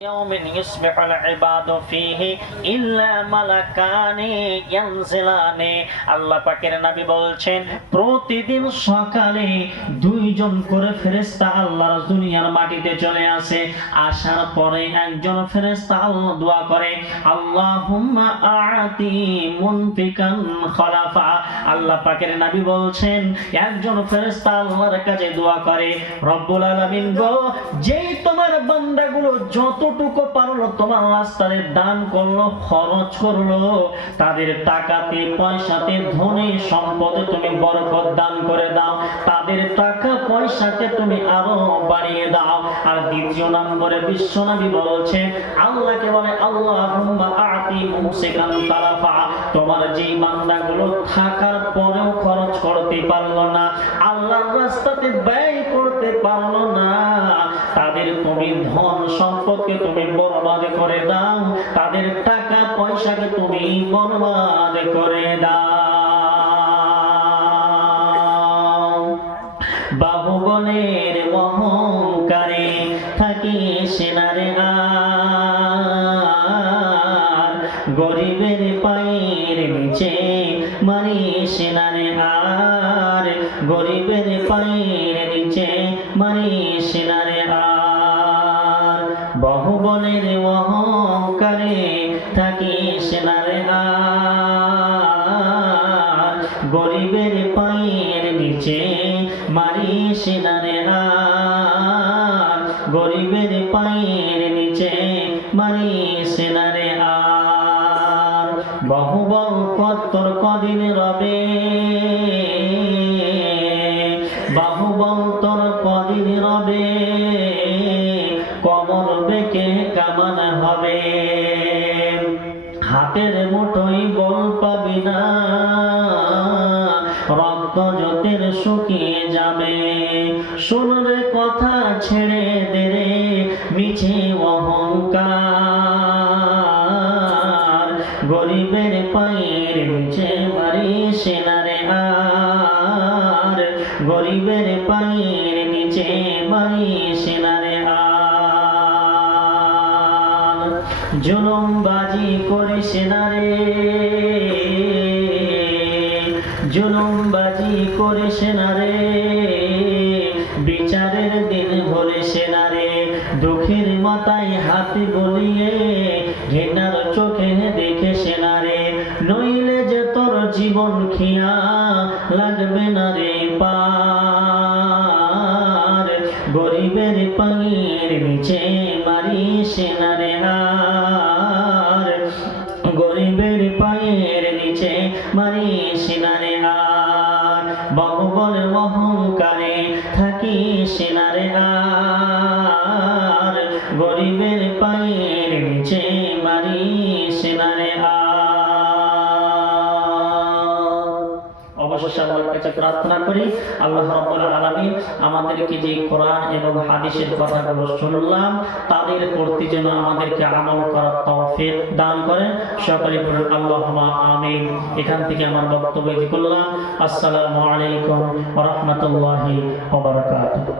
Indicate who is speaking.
Speaker 1: يوم يصبح العباد فيه إلا ملكان ينزلان আল্লাহ পাকের নবী বলছেন প্রতিদিন সকালে দুইজন করে ফেরেশতা আল্লাহর দুনিয়ার মাটিতে চলে আসে আসার পরে একজন ফেরেশতা আল্লাহ দোয়া করে আল্লাহুম্মা আতি মুনফিকান খলাফা আল্লাহ পাকের নবী বলছেন একজন ফেরেশতা আল্লাহর কাছে দোয়া করে রব্বুল আলামিন গো যেই তোমার বান্দাগুলো যতটুকু পারল তোমার রাস্তায় দান করল, খরচ করল, তাদের টাকাতে, পয়সাতে ধনে সম্পদে তুমি বরকত দান করে দাও, তাদের টাকা পয়সাকে তুমি আরও বাড়িয়ে দাও। আর দ্বিতীয় নম্বরে বিশ্বনবী বলছে, আল্লাহকে বলে আল্লাহ আতি মুসিকান তারাফা। তোমার যেই বান্দাগুলো থাকার পরেও খরচ করতে পারল না, আল্লাহর রাস্তাতে ব্যয় করতে পারল তাদের তুমি ধন সম্পদকে তুমি বরবাদ করে দাও। তাদের টাকা পয়সাকে তুমি বরবাদ করে দাও। সেনারে গরিবের পায়ের নিচে মারি সেনারে আর গরিবের পায়ের নিচে সেনারে অহংকারে থাকি সেনারে গরিবের পায়ের নিচে মারি সেনারে গরিবের পায়ের নিচে মারি সেনারে আর বহুবল কত্তর কদিন রবে? বাহুবল তোর কদিন রবে? বেঁকে কামান হবে? হাতের মুঠোই বল পাবি না। রক্ত জতের শুকিয়ে যাবে। শুনরে কথা ছেড়ে দে রে মিছে অহংকার। গরিবের পায়ের নিচে মারি সেনারে আর। গরিবের পায়ের নিচে মারি সেনারে জুলুমবাজি করে সেনারে। জুলুমবাজি করে সেনারে। বিচারের দিন ভরে সেনারে দুঃখের মাথায় হাতে বলিয়ে ঘৃণার চোখে দেখে সেনারে। নইলে যে তোর জীবন খিয়া লাগবে না রে পার। গরিবের পানির নিচে মারি সেনারে আর গরিবের পায়ের নিচে মারি সিনারে আর। বহুবল অহংকারে থাকি সিনারে আর। গরিবের পায়ের নিচে মারি আল্লাহর কাছে প্রার্থনা করি, আল্লাহ রাব্বুল আলামিন আমাদেরকে যে কোরআন এবং হাদিসের কথাগুলো শুনলাম, তাদের প্রতি যেন আমাদেরকে আমল করার তৌফিক দান করেন। সকলে বলুন, আল্লাহুম্মা আমিন। এখান থেকে আমার বক্তব্য কি করলাম। আসসালামু আলাইকুম ওয়া রাহমাতুল্লাহি ওয়া বারাকাতুহু।